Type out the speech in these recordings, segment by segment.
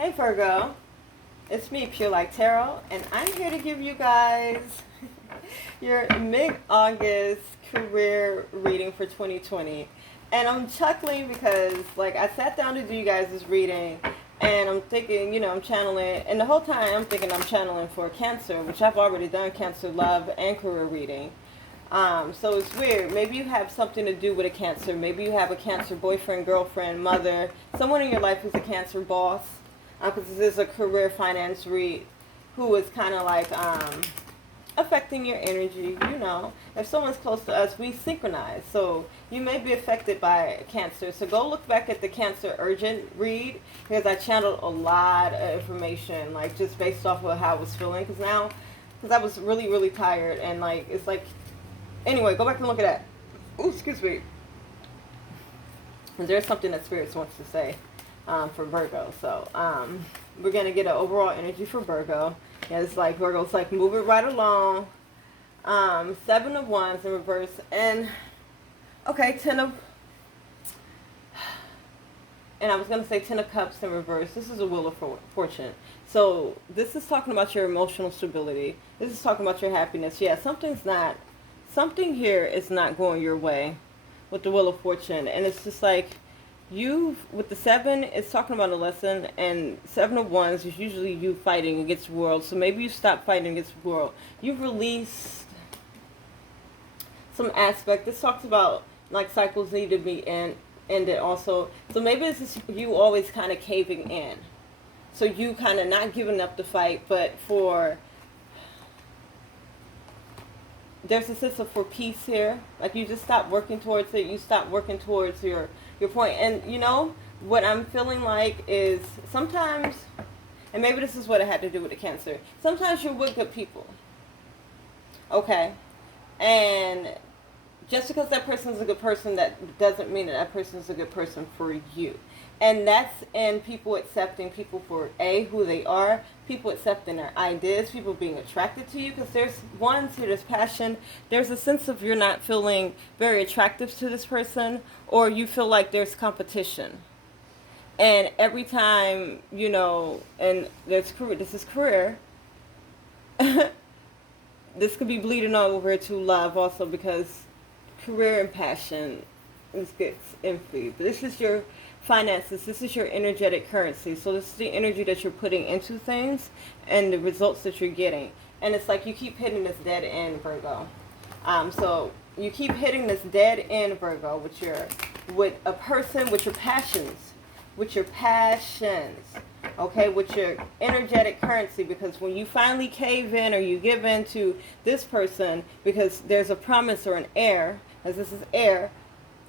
Hey Virgo, it's me, PureLightTarot, and I'm here to give you guys your mid-August career reading for 2020. And I'm chuckling because, like, I sat down to do you guys this reading, and I'm thinking, I'm channeling, and the whole time I'm thinking I'm channeling for Cancer, which I've already done Cancer love and career reading. So it's weird. Maybe you have something to do with a Cancer. Maybe you have a Cancer boyfriend, girlfriend, mother, someone in your life who's a Cancer boss. Because this is a career finance read who is kind of like affecting your energy. If someone's close to us, we synchronize. So you may be affected by Cancer. So go look back at the Cancer urgent read, because I channeled a lot of information, like just based off of how I was feeling. Because I was really, really tired, and it's like, anyway, go back and look at that. Ooh, excuse me. There's something that Spirits wants to say. For Virgo. So we're going to get an overall energy for Virgo. Yeah, it's like Virgo's like, move it right along. 7 of Wands in reverse. And, okay, 10 of... And I was going to say 10 of Cups in reverse. This is a Wheel of Fortune. So this is talking about your emotional stability. This is talking about your happiness. Yeah, something here is not going your way with the Wheel of Fortune. And it's just like, with the 7, it's talking about a lesson, and 7 of Wands is usually you fighting against the world. So maybe you stop fighting against the world. You've released some aspect. This talks about like cycles need to be ended also. So maybe this is you always kind of caving in. So you kind of not giving up the fight, but there's a sense of for peace here. Like you just stop working towards it. You stop working towards your point. And what I'm feeling like is sometimes, and maybe this is what it had to do with the Cancer, sometimes you're with good people. Okay? And just because that person's a good person, that doesn't mean that person's a good person for you. And that's in people accepting people for who they are, people accepting their ideas, people being attracted to you, because there's ones who there's passion. There's a sense of you're not feeling very attractive to this person, or you feel like there's competition. And every time, and there's career, this is career. This could be bleeding over to love also, because career and passion gets empty. But this is your finances. This is your energetic currency. So this is the energy that you're putting into things and the results that you're getting. And it's like you keep hitting this dead end, Virgo. So you keep hitting this dead end, Virgo, with a person, with your passions. Okay, with your energetic currency, because when you finally cave in or you give in to this person, because there's a promise or an heir, as this is air,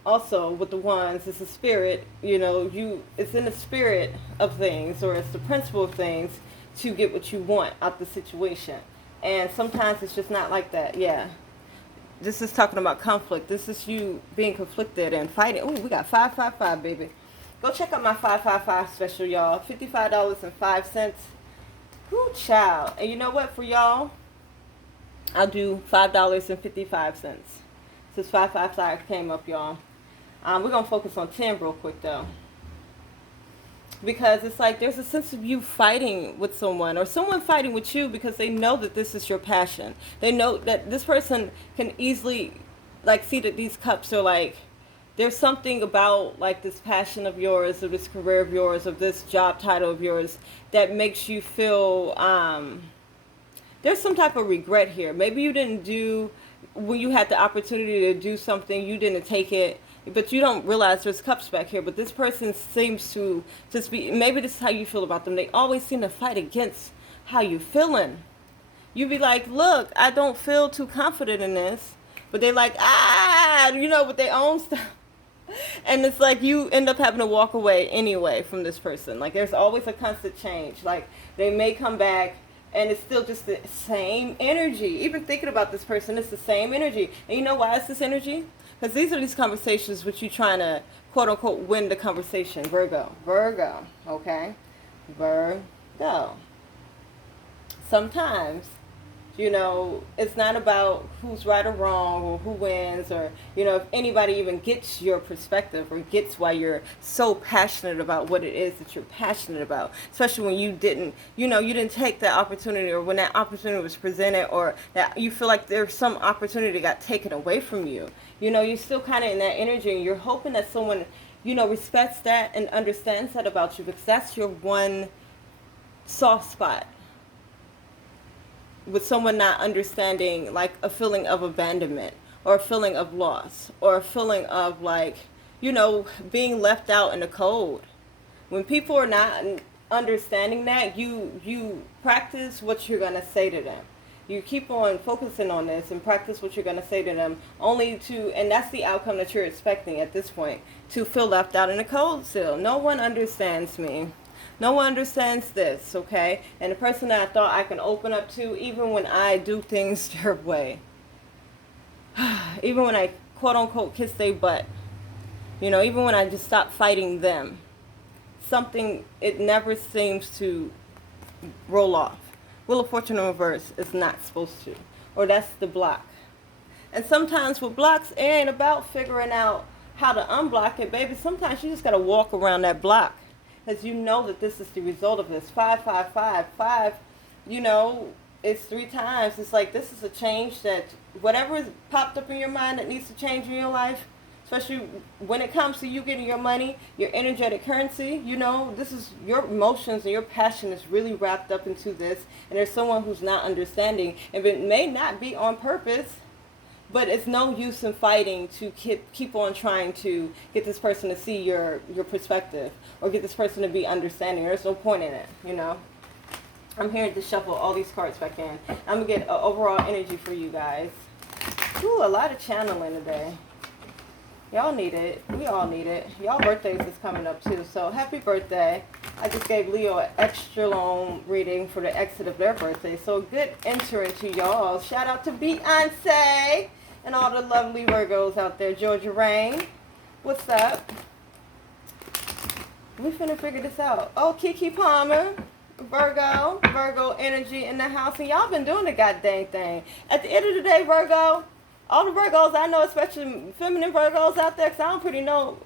also with the Wands, it's a spirit, it's in the spirit of things, or it's the principle of things, to get what you want out the situation. And sometimes it's just not like that. Yeah. This is talking about conflict. This is you being conflicted and fighting. Oh, we got 555, baby. Go check out my 555 special, y'all. $55.05. Whoo, child. And you know what, for y'all, I'll do $5.55. Since 555 came up, y'all. We're going to focus on 10 real quick, though. Because it's like there's a sense of you fighting with someone, or someone fighting with you, because they know that this is your passion. They know that this person can easily, see that these cups are like, there's something about, this passion of yours, or this career of yours, or this job title of yours, that makes you feel, there's some type of regret here. Maybe you didn't do, when you had the opportunity to do something, you didn't take it, but you don't realize there's cups back here. But this person seems to just be, maybe this is how you feel about them. They always seem to fight against how you feeling. You be like, look, I don't feel too confident in this. But they like, with their own stuff. And it's like you end up having to walk away anyway from this person. Like there's always a constant change. Like they may come back, and it's still just the same energy. Even thinking about this person, it's the same energy. And you know why it's this energy? Because these are these conversations which you trying to, quote unquote, win the conversation. Virgo, okay? Virgo. Sometimes You know, it's not about who's right or wrong or who wins, or, you know, if anybody even gets your perspective or gets why you're so passionate about what it is that you're passionate about, especially when you didn't, you know, you didn't take that opportunity, or when that opportunity was presented, or that you feel like there's some opportunity that got taken away from you. You know, you're still kind of in that energy, and you're hoping that someone, you know, respects that and understands that about you, because that's your one soft spot, with someone not understanding, like a feeling of abandonment, or a feeling of loss, or a feeling of, like, you know, being left out in the cold. When people are not understanding that, you practice what you're going to say to them. You keep on focusing on this and practice what you're going to say to them, only to, and that's the outcome that you're expecting at this point, to feel left out in the cold still. No one understands me. No one understands this, okay? And the person that I thought I can open up to, even when I do things their way, even when I quote unquote kiss their butt, you know, even when I just stop fighting them, something, it never seems to roll off. Wheel of Fortune in reverse is not supposed to, or that's the block. And sometimes with blocks, it ain't about figuring out how to unblock it, baby. Sometimes you just gotta walk around that block, because you know that this is the result of this. 5, you know, it's 3 times. It's like, this is a change that, whatever is popped up in your mind that needs to change in your life, especially when it comes to you getting your money, your energetic currency, you know, this is your emotions and your passion is really wrapped up into this. And there's someone who's not understanding, and it may not be on purpose, but it's no use in fighting to keep on trying to get this person to see your perspective, or get this person to be understanding. There's no point in it, you know. I'm here to shuffle all these cards back in. I'm going to get an overall energy for you guys. Ooh, a lot of channeling today. Y'all need it. We all need it. Y'all birthdays is coming up too, so happy birthday. I just gave Leo an extra long reading for the exit of their birthday, so good entering to y'all. Shout out to Beyonce and all the lovely Virgos out there. Georgia Rain, what's up? We finna figure this out. Oh, Kiki Palmer, Virgo energy in the house, and y'all been doing the goddamn thing. At the end of the day, Virgo, all the Virgos I know, especially feminine Virgos out there, because I don't pretty know,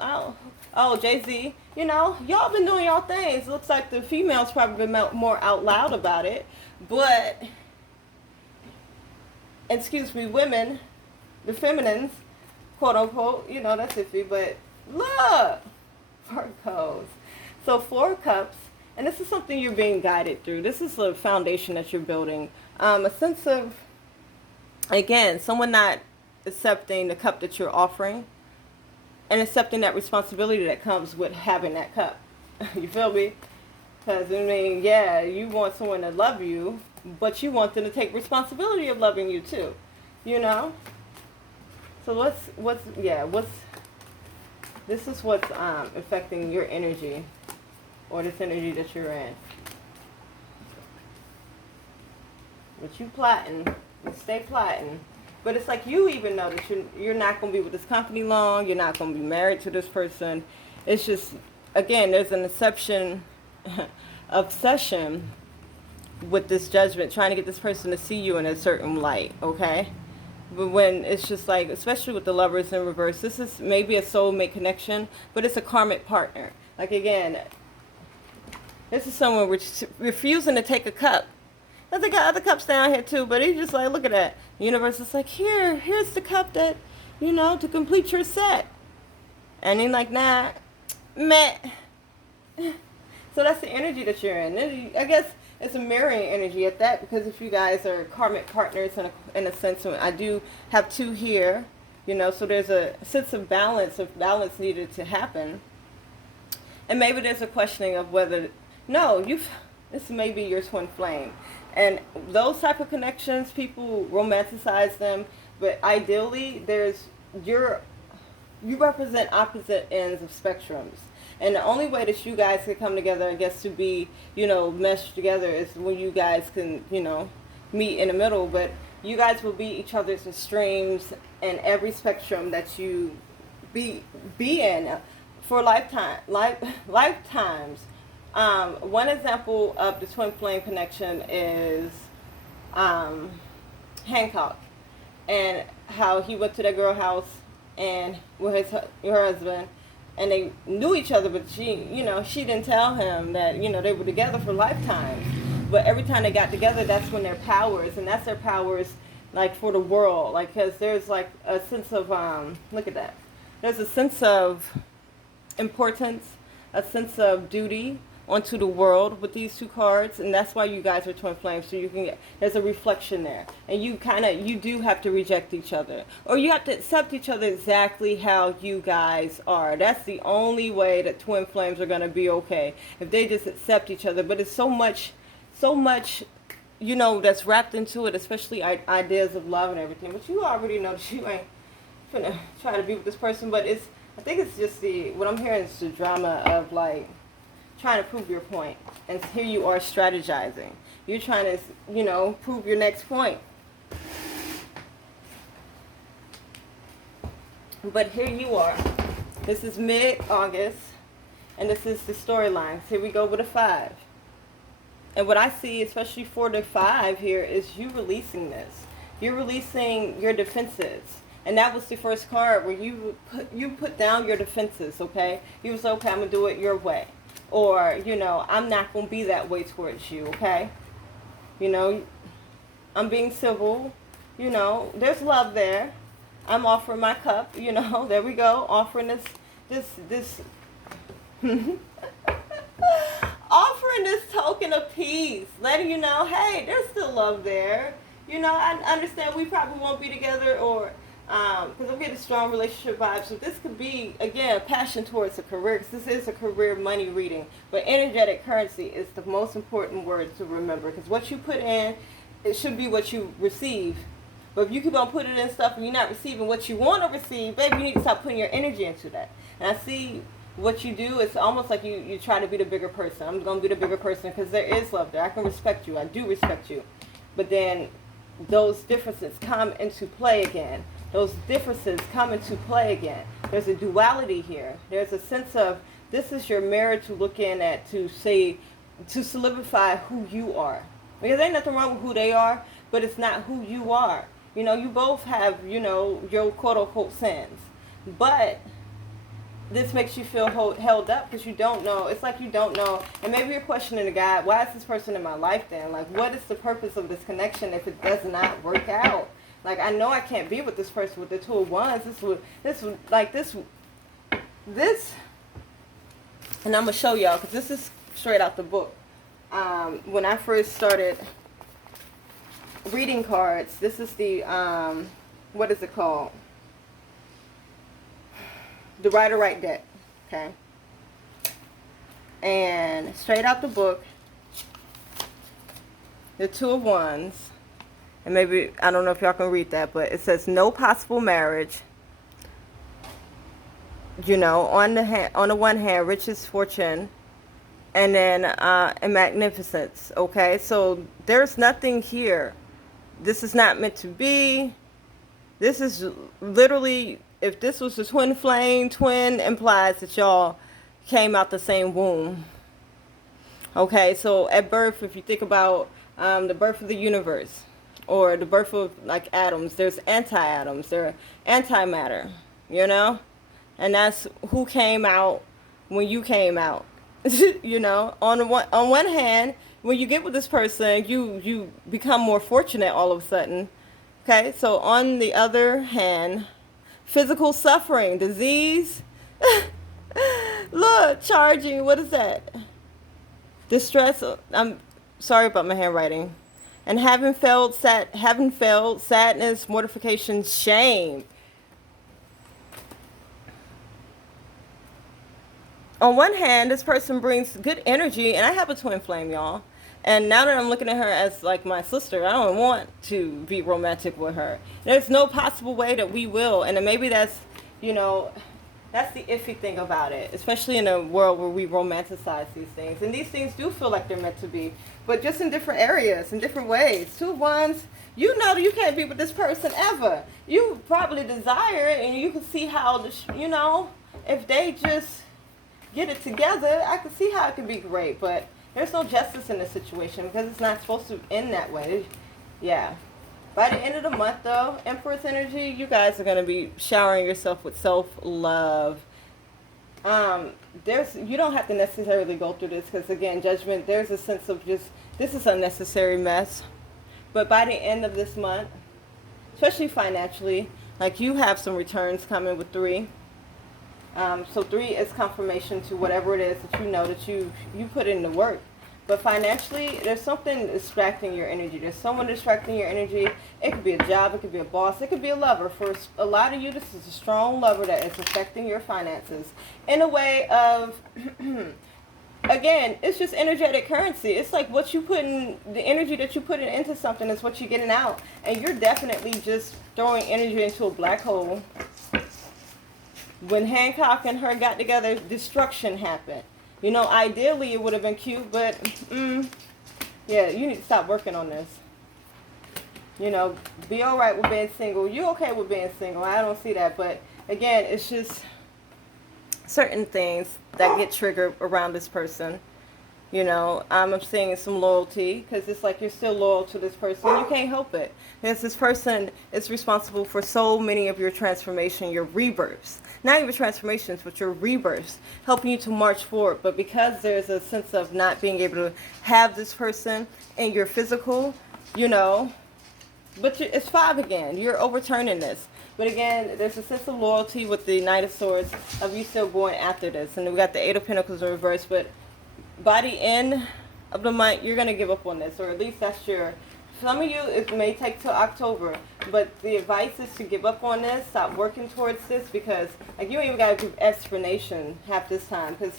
oh, Jay-Z, you know, y'all been doing y'all things. Looks like the females probably been more out loud about it, but, excuse me, women, the feminines, quote unquote, you know, that's iffy, but look, Virgos. So 4 of Cups, and this is something you're being guided through. This is a foundation that you're building. A sense of, again, someone not accepting the cup that you're offering, and accepting that responsibility that comes with having that cup. You feel me? Because, I mean, yeah, you want someone to love you, but you want them to take responsibility of loving you too. You know? So this is what's affecting your energy, or this energy that you're in. But you plotting, you stay plotting. But it's like, you even know that you're not going to be with this company long. You're not going to be married to this person. It's just, again, there's an obsession with this judgment, trying to get this person to see you in a certain light, okay? But when it's just like, especially with the Lovers in reverse, this is maybe a soulmate connection, but it's a karmic partner. Like, again, this is someone refusing to take a cup. I think I got other cups down here too, but he's just like, look at that. The universe is like, here's the cup that, you know, to complete your set. And he's like, nah, meh. So that's the energy that you're in. I guess it's a mirroring energy at that, because if you guys are karmic partners in a sense, I do have 2 here, you know, so there's a sense of balance needed to happen. And maybe there's a questioning of whether, this may be your twin flame. And those type of connections, people romanticize them, but ideally, you represent opposite ends of spectrums. And the only way that you guys can come together, I guess, to be, you know, meshed together is when you guys can, you know, meet in the middle. But you guys will be each other's extremes in every spectrum that you be in for lifetimes. One example of the twin flame connection is Hancock, and how he went to that girl house and with her husband, and they knew each other, but she didn't tell him that, they were together for lifetimes. But every time they got together, that's when their powers, and that's their powers, like, for the world, like, because there's like a sense of look at that. There's a sense of importance, a sense of duty onto the world with these two cards, and that's why you guys are twin flames, so you can get, there's a reflection there, and you do have to reject each other, or you have to accept each other exactly how you guys are. That's the only way that twin flames are going to be okay, if they just accept each other. But it's so much that's wrapped into it, especially ideas of love and everything. But you already know that you ain't gonna try to be with this person. But I think it's just what I'm hearing is the drama of, like, trying to prove your point. And here you are strategizing. You're trying to, prove your next point. But here you are. This is mid-August, and this is the storyline. Here we go with a 5. And what I see, especially for the 5 here, is you releasing this. You're releasing your defenses. And that was the first card where you put down your defenses, okay? You was, okay, I'm going to do it your way. Or, I'm not going to be that way towards you, okay? I'm being civil. There's love there. I'm offering my cup, there we go. Offering this offering this token of peace. Letting you know, hey, there's still love there. I understand we probably won't be together, or because I'm getting strong relationship vibes. So this could be, again, passion towards a career, because this is a career money reading. But energetic currency is the most important word to remember, because what you put in, it should be what you receive. But if you keep on putting in stuff and you're not receiving what you want to receive, baby, you need to stop putting your energy into that. And I see what you do, it's almost like you try to be the bigger person. I'm going to be the bigger person because there is love there. I can respect you. I do respect you. But then those differences come into play again. There's a duality here. There's a sense of, this is your mirror to look in at, to solidify who you are. Because there ain't nothing wrong with who they are, but it's not who you are. You both have, your quote-unquote sins. But this makes you feel held up because you don't know. It's like you don't know. And maybe you're questioning the God, why is this person in my life then? Like, what is the purpose of this connection if it does not work out? Like, I know I can't be with this person with the 2 of Wands. This, and I'm going to show y'all, because this is straight out the book. When I first started reading cards, this is the, what is it called? The Rider-Waite deck, okay? And straight out the book, the 2 of Wands, and maybe, I don't know if y'all can read that, but it says no possible marriage. On the one hand, riches, fortune, and then and magnificence, okay? So there's nothing here. This is not meant to be. This is literally, if this was a twin flame, twin implies that y'all came out the same womb. Okay, so at birth, if you think about the birth of the universe, or the birth of, like, atoms, there's anti-atoms, there are antimatter, and that's who came out when you came out. On one hand, when you get with this person, you become more fortunate all of a sudden. Okay, so on the other hand, physical suffering, disease, look, charging, what is that? Distress, I'm sorry about my handwriting. And having failed, sadness, mortification, shame. On one hand, this person brings good energy, and I have a twin flame, y'all. And now that I'm looking at her as, like, my sister, I don't want to be romantic with her. There's no possible way that we will. And then maybe that's, that's the iffy thing about it, especially in a world where we romanticize these things. And these things do feel like they're meant to be, but just in different areas, in different ways. 2 of Wands, you know that you can't be with this person ever. You probably desire it, and you can see how, if they just get it together, I can see how it could be great. But there's no justice in this situation because it's not supposed to end that way. Yeah. By the end of the month, though, Empress energy, you guys are going to be showering yourself with self-love. You don't have to necessarily go through this because, again, judgment, there's a sense of just, this is unnecessary mess. But by the end of this month, especially financially, like you have some returns coming with 3. So 3 is confirmation to whatever it is that you know that you put in the work. But financially, there's something distracting your energy. There's someone distracting your energy. It could be a job. It could be a boss. It could be a lover. For a lot of you, this is a strong lover that is affecting your finances in a way of, again, it's just energetic currency. It's like what you put in, the energy that you put into something is what you're getting out. And you're definitely just throwing energy into a black hole. When Hancock and her got together, destruction happened. You know, ideally it would have been cute, but, yeah, you need to stop working on this. You know, be all right with being single. You okay with being single. I don't see that. But, again, it's just certain things that get triggered around this person. You know, I'm seeing some loyalty because it's like you're still loyal to this person. You can't help it. Because this person is responsible for so many of your transformation, your rebirths. Not even transformations, but your rebirths, helping you to march forward. But because there's a sense of not being able to have this person in your physical, you know, but it's 5 again. You're overturning this. But again, there's a sense of loyalty with the Knight of Swords of you still going after this. And we got the 8 of Pentacles in reverse, but by the end of the month, you're going to give up on this, or at least that's your, some of you, it may take till October, but the advice is to give up on this, stop working towards this, because like you ain't even got to give explanation half this time, because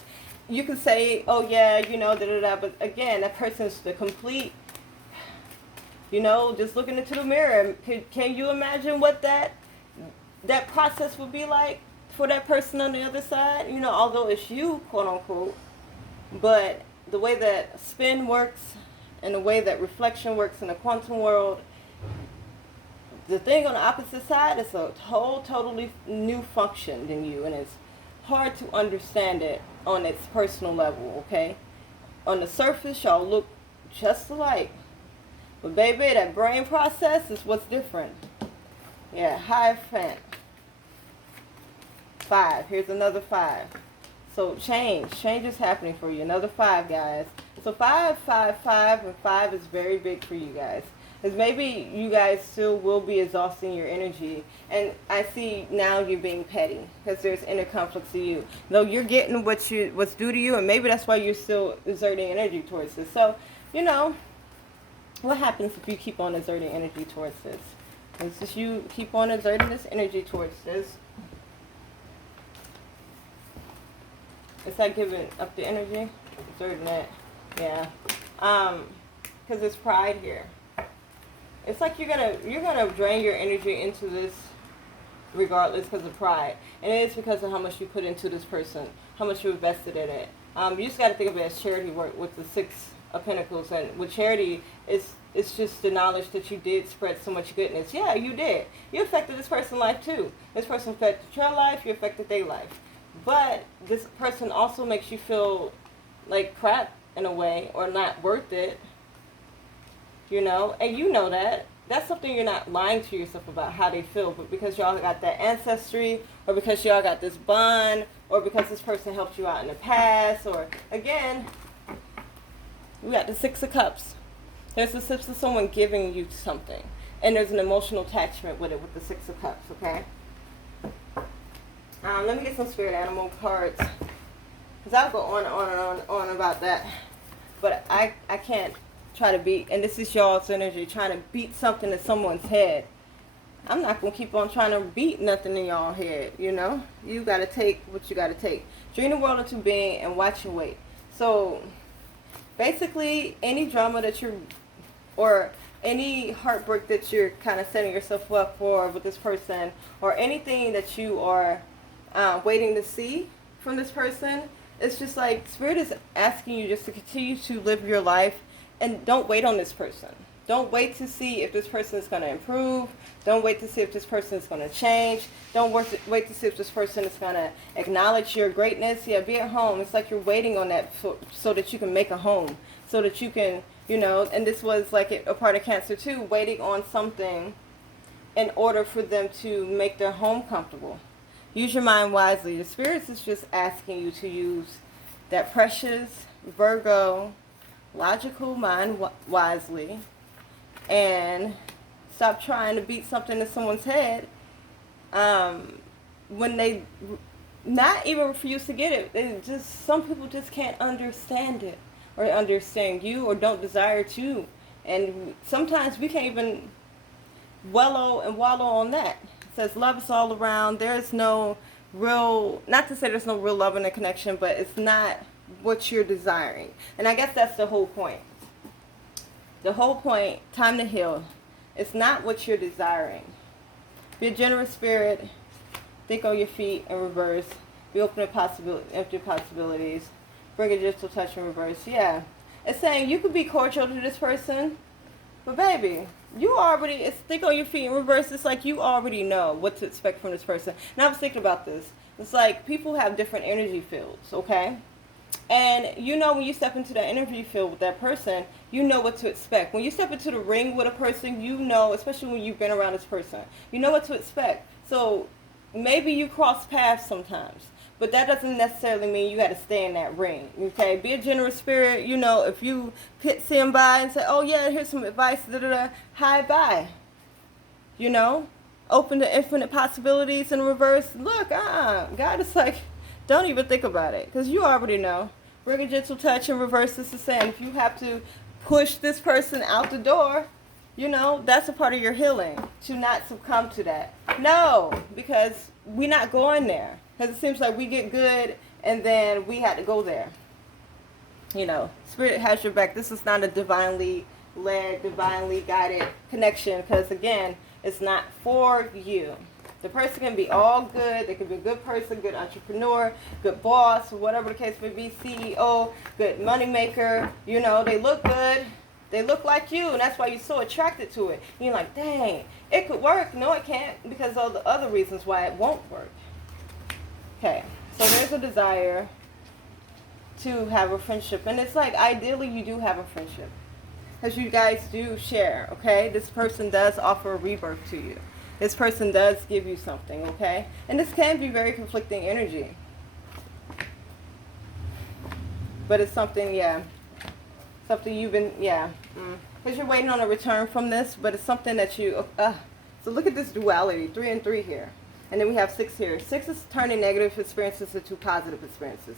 you can say, oh yeah, you know, da-da-da, but again, that person's the complete, you know, just looking into the mirror. Can you imagine what that process would be like for that person on the other side? You know, although it's you, quote unquote, but the way that spin works and the way that reflection works in the quantum world, the thing on the opposite side is a totally new function than you, and it's hard to understand it on its personal level, okay? On the surface, y'all look just alike. But baby, that brain process is what's different. Yeah, Hierophant. 5. Here's another 5. So change is happening for you. Another 5, guys. So 5, 5, 5, and 5 is very big for you guys. Because maybe you guys still will be exhausting your energy. And I see now you being petty. Because there's inner conflicts to you. Though you're getting what's due to you. And maybe that's why you're still exerting energy towards this. So, you know, what happens if you keep on exerting energy towards this? It's just you keep on exerting this energy towards this. It's like giving up the energy, exerting it, yeah. Because there's pride here. It's like you're gonna drain your energy into this, regardless, because of pride, and it is because of how much you put into this person, how much you invested in it. You just got to think of it as charity work with the 6 of Pentacles, and with charity, it's just the knowledge that you did spread so much goodness. Yeah, you did. You affected this person's life too. This person affected your life. You affected their life. But this person also makes you feel like crap in a way, or not worth it, you know, and you know that. That's something you're not lying to yourself about, how they feel, but because y'all got that ancestry, or because y'all got this bond, or because this person helped you out in the past, or, again, we got the 6 of Cups. There's the sense of someone giving you something, and there's an emotional attachment with it with the 6 of Cups, okay? Let me get some spirit animal cards, because I'll go on and on and on about that, but I can't try to beat, and this is y'all's energy, trying to beat something in someone's head. I'm not going to keep on trying to beat nothing in y'all's head, you know? You got to take what you got to take. Dream the world into being and watch and wait. So, basically, any drama that you're, or any heartbreak that you're kind of setting yourself up for with this person, or anything that you are waiting to see from this person, it's just like Spirit is asking you just to continue to live your life, and don't wait on this person. Don't wait to see if this person is going to improve. Don't wait to see if this person is going to change. Don't wait to see if this person is going to acknowledge your greatness. Yeah, be at home. It's like you're waiting on that so that you can make a home, so that you can You know, and this was like a part of Cancer too, waiting on something in order for them to make their home comfortable. Use your mind wisely. The spirits is just asking you to use that precious Virgo logical mind wisely, and stop trying to beat something in someone's head when they not even refuse to get it. They just, some people just can't understand it, or understand you, or don't desire to. And sometimes we can't even wallow on that. It says love is all around. There is no real, not to say there's no real love in a connection, but it's not what you're desiring. And I guess that's the whole point. The whole point, time to heal. It's not what you're desiring. Be a generous spirit. Think on your feet in reverse. Be open to empty possibilities. Bring a gentle touch in reverse. Yeah. It's saying you could be cordial to this person, but baby, you already, it's think on your feet in reverse. It's like you already know what to expect from this person. And I was thinking about this. It's like people have different energy fields, okay? And you know when you step into that energy field with that person, you know what to expect. When you step into the ring with a person, you know, especially when you've been around this person, you know what to expect. So maybe you cross paths sometimes, but that doesn't necessarily mean you got to stay in that ring. Okay, be a generous spirit. You know, if you see him by and say, "Oh yeah, here's some advice," hi, bye. You know, open to infinite possibilities in reverse. Look, God is like, don't even think about it, because you already know. Bring a gentle touch in reverse. This is saying if you have to push this person out the door, you know, that's a part of your healing, to not succumb to that. No, because we're not going there. Because it seems like we get good and then we had to go there. You know, Spirit has your back. This is not a divinely led, divinely guided connection, because again, it's not for you. The person can be all good. They can be a good person, good entrepreneur, good boss, whatever the case may be, CEO, good money maker. You know, they look good. They look like you, and that's why you're so attracted to it. You're like, dang, it could work. No, it can't, because of the other reasons why it won't work. Okay, so there's a desire to have a friendship. And it's like, ideally, you do have a friendship, because you guys do share, okay? This person does offer a rebirth to you. This person does give you something, okay? And this can be very conflicting energy. But it's something, yeah. Something you've been, yeah. Because you're waiting on a return from this, but it's something that you, so look at this duality, 3 and 3 here. And then we have 6 here. 6 is turning negative experiences into positive experiences.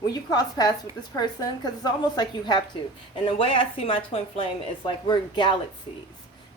When you cross paths with this person, because it's almost like you have to. And the way I see my twin flame is like we're galaxies.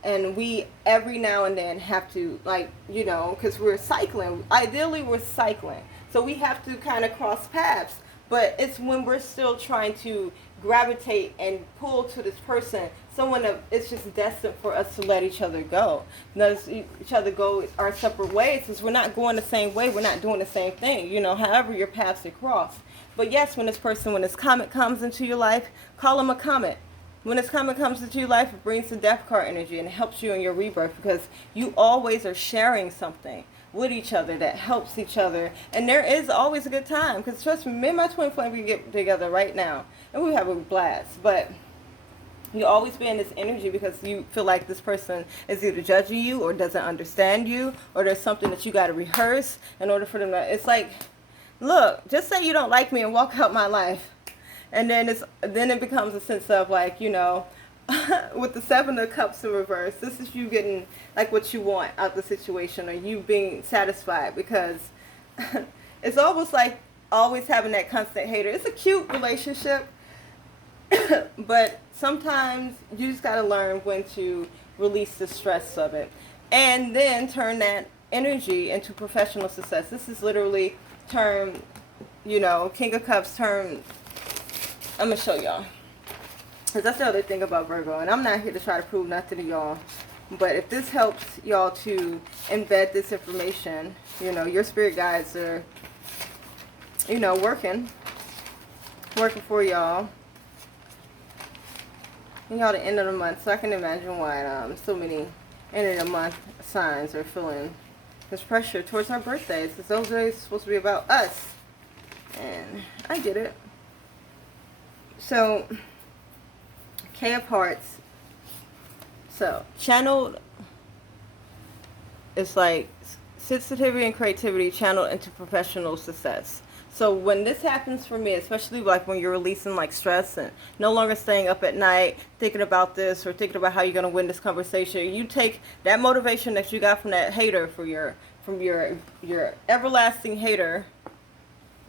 And we, every now and then, have to, like, you know, because we're cycling. Ideally, we're cycling. So we have to kind of cross paths. But it's when we're still trying to gravitate and pull to this person, someone that it's just destined for us to let each other go. Let each other go our separate ways, because we're not going the same way. We're not doing the same thing, you know, however your paths are crossed. But yes, when this comet comes into your life, call him a comet. When this comet comes into your life, it brings the death card energy and it helps you in your rebirth, because you always are sharing something with each other that helps each other. And there is always a good time, because trust me, me and my twin flame, we get together right now and we have a blast. But you always be in this energy because you feel like this person is either judging you or doesn't understand you, or there's something that you got to rehearse in order for them to, it's like, look, just say you don't like me and walk out my life. And then it becomes a sense of like, you know, with the 7 of Cups in reverse, this is you getting like what you want out the situation, or you being satisfied, because it's almost like always having that constant hater. It's a cute relationship, but sometimes you just got to learn when to release the stress of it, and then turn that energy into professional success. This is literally term, you know, King of Cups term. I'm going to show y'all, because that's the other thing about Virgo, and I'm not here to try to prove nothing to y'all, but if this helps y'all to embed this information, you know, your spirit guides are, you know, working for y'all. And y'all the end of the month, so I can imagine why so many end of the month signs are feeling this pressure towards our birthdays, because those days are supposed to be about us, and I get it. So K of Hearts. So, channeled is like sensitivity and creativity channeled into professional success. So when this happens for me, especially like when you're releasing like stress and no longer staying up at night thinking about this or thinking about how you're going to win this conversation, you take that motivation that you got from that hater, from your everlasting hater,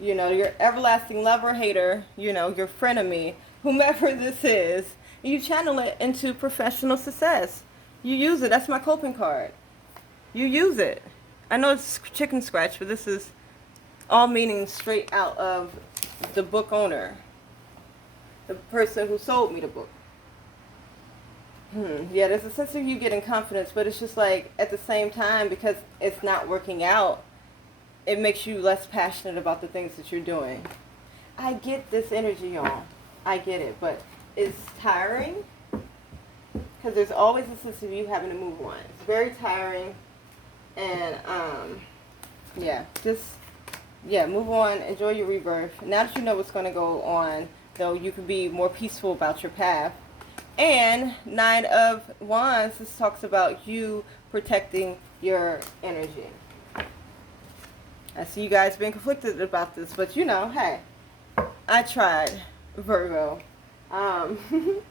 you know, your everlasting lover, hater, you know, your frenemy, whomever this is, you channel it into professional success. You use it. That's my coping card. You use it. I know it's chicken scratch, but this is all meaning straight out of the book owner, the person who sold me the book. Yeah, there's a sense of you getting confidence, but it's just like at the same time, because it's not working out, it makes you less passionate about the things that you're doing. I get this energy, y'all. I get it, but it's tiring because there's always a sense of you having to move on. It's very tiring, and move on. Enjoy your rebirth. Now that you know what's going to go on, though, you can be more peaceful about your path. And 9 of Wands, this talks about you protecting your energy. I see you guys being conflicted about this, but you know, hey, I tried, Virgo.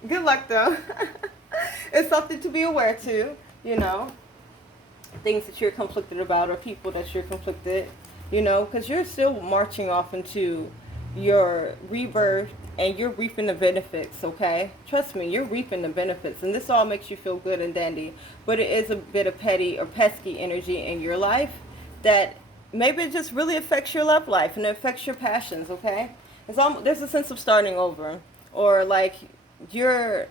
Good luck, though. It's something to be aware to, you know, things that you're conflicted about or people that you're conflicted, you know, because you're still marching off into your rebirth and you're reaping the benefits, okay? Trust me, you're reaping the benefits, and this all makes you feel good and dandy, but it is a bit of petty or pesky energy in your life that maybe it just really affects your love life and it affects your passions, okay? There's a sense of starting over, or like you're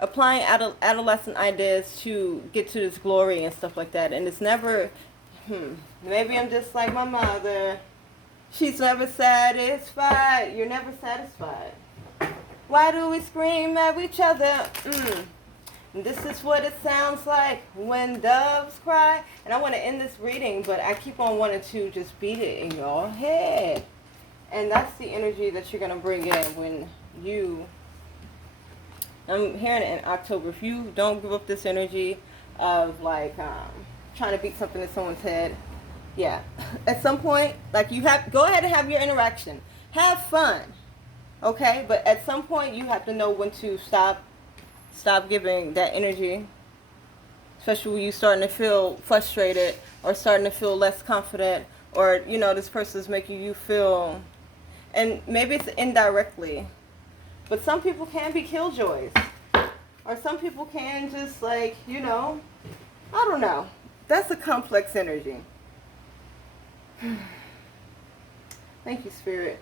applying adolescent ideas to get to this glory and stuff like that, and it's never, maybe I'm just like my mother. She's never satisfied. You're never satisfied. Why do we scream at each other? This is what it sounds like when doves cry. And I want to end this reading, but I keep on wanting to just beat it in your head. And that's the energy that you're going to bring in when I'm hearing it in October. If you don't give up this energy of like trying to beat something in someone's head, yeah, at some point, like go ahead and have your interaction. Have fun, okay? But at some point, you have to know when to stop giving that energy, especially when you're starting to feel frustrated or starting to feel less confident, or, you know, this person's making you feel, and maybe it's indirectly, but some people can be killjoys, or some people can just, like, you know, I don't know. That's a complex energy. Thank you, Spirit.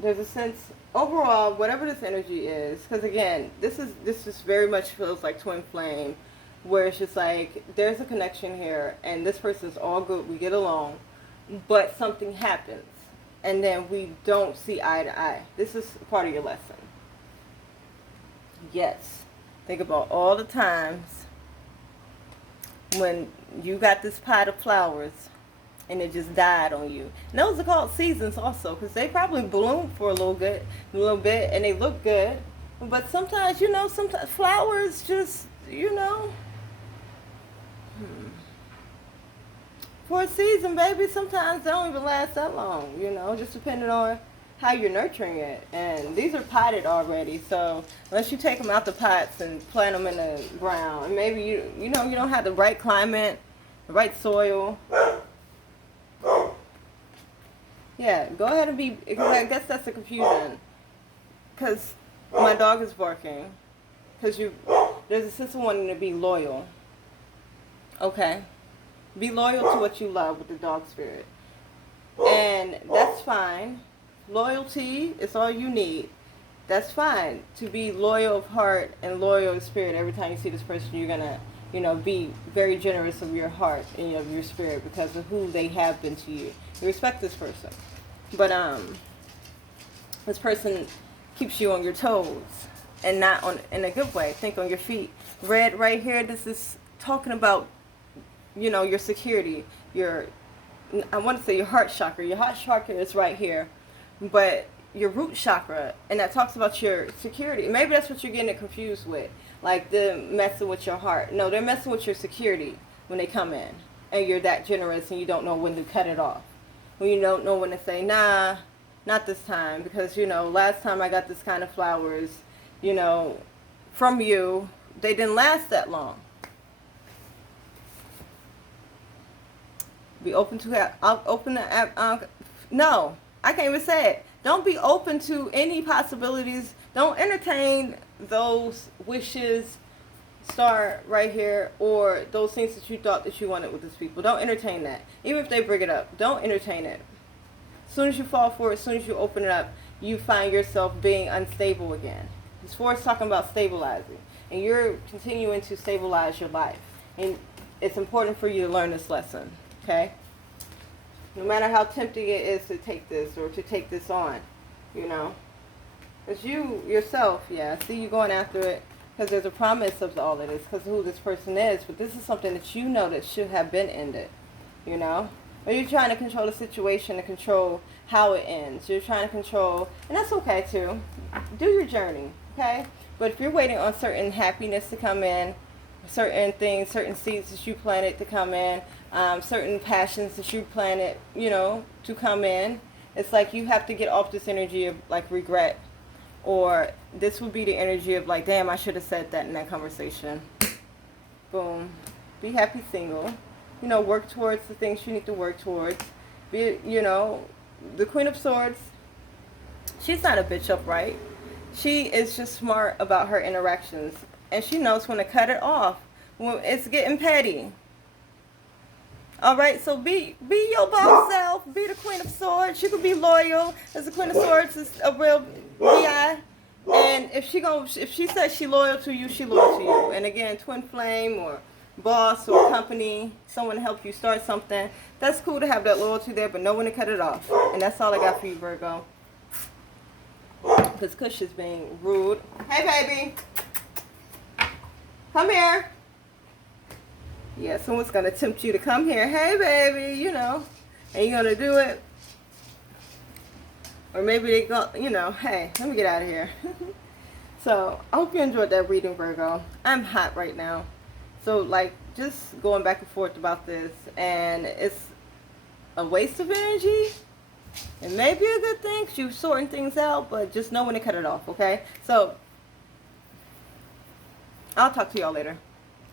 There's a sense, overall, whatever this energy is, because again, this just very much feels like twin flame, where it's just like, there's a connection here, and this person's all good, we get along, but something happens, and then we don't see eye to eye. This is part of your lesson. Yes. Think about all the times when you got this pot of flowers and it just died on you. And those are called seasons also, because they probably bloom for a little bit and they look good. But sometimes, you know, sometimes flowers just, you know, for a season, baby, sometimes they don't even last that long, you know, just depending on how you're nurturing it. And these are potted already, so unless you take them out the pots and plant them in the ground, and maybe you know you don't have the right climate, the right soil. Yeah, go ahead and because I guess that's the confusion, because my dog is barking, because there's a sense of wanting to be loyal. Okay, be loyal to what you love with the dog spirit, and that's fine. Loyalty is all you need. That's fine. To be loyal of heart and loyal of spirit, every time you see this person, you're going to, you know, be very generous of your heart and of your spirit because of who they have been to you. You respect this person. But this person keeps you on your toes and not in a good way. Think on your feet. Red right here, this is talking about, you know, your security. I want to say your heart chakra. Your heart chakra is right here. But your root chakra, and that talks about your security. Maybe that's what you're getting it confused with, like they're messing with your heart. No, they're messing with your security when they come in, and you're that generous and you don't know when to cut it off, when you don't know when to say, nah, not this time, because, you know, last time I got this kind of flowers, you know, from you, they didn't last that long. Be open to have, I'll open the app, no, I can't even say it. Don't be open to any possibilities. Don't entertain those wishes, star right here, or those things that you thought that you wanted with these people. Don't entertain that. Even if they bring it up, don't entertain it. As soon as you fall for it, as soon as you open it up, you find yourself being unstable again. This four is talking about stabilizing, and you're continuing to stabilize your life. And it's important for you to learn this lesson, okay? No matter how tempting it is to take this or to take this on, you know. It's you, yourself, yeah. I see you going after it because there's a promise of all of this, because of who this person is. But this is something that you know that should have been ended, you know. Or you're trying to control the situation and control how it ends. You're trying to control, and that's okay too. Do your journey, okay? But if you're waiting on certain happiness to come in, certain things, certain seeds that you planted to come in, certain passions that you planted, you know, to come in, it's like you have to get off this energy of like regret, or this would be the energy of like, damn, I should have said that in that conversation. Boom. Be happy single. You know, work towards the things you need to work towards. Be, you know, the Queen of Swords, she's not a bitch upright. She is just smart about her interactions, and she knows when to cut it off when it's getting petty. All right, so be your boss self. Be the Queen of Swords. You can be loyal, as the Queen of Swords is a real bi. And if she says she loyal to you, she loyal to you. And again, twin flame or boss or company, someone to help you start something. That's cool to have that loyalty there, but know when to cut it off. And that's all I got for you, Virgo. Because Kush is being rude. Hey, baby. Come here. Yeah, someone's going to tempt you to come here. Hey, baby, you know. And you're going to do it. Or maybe they go, you know, hey, let me get out of here. So, I hope you enjoyed that reading, Virgo. I'm hot right now. So, like, just going back and forth about this. And it's a waste of energy. It may be a good thing because you're sorting things out, but just know when to cut it off, okay? So, I'll talk to y'all later.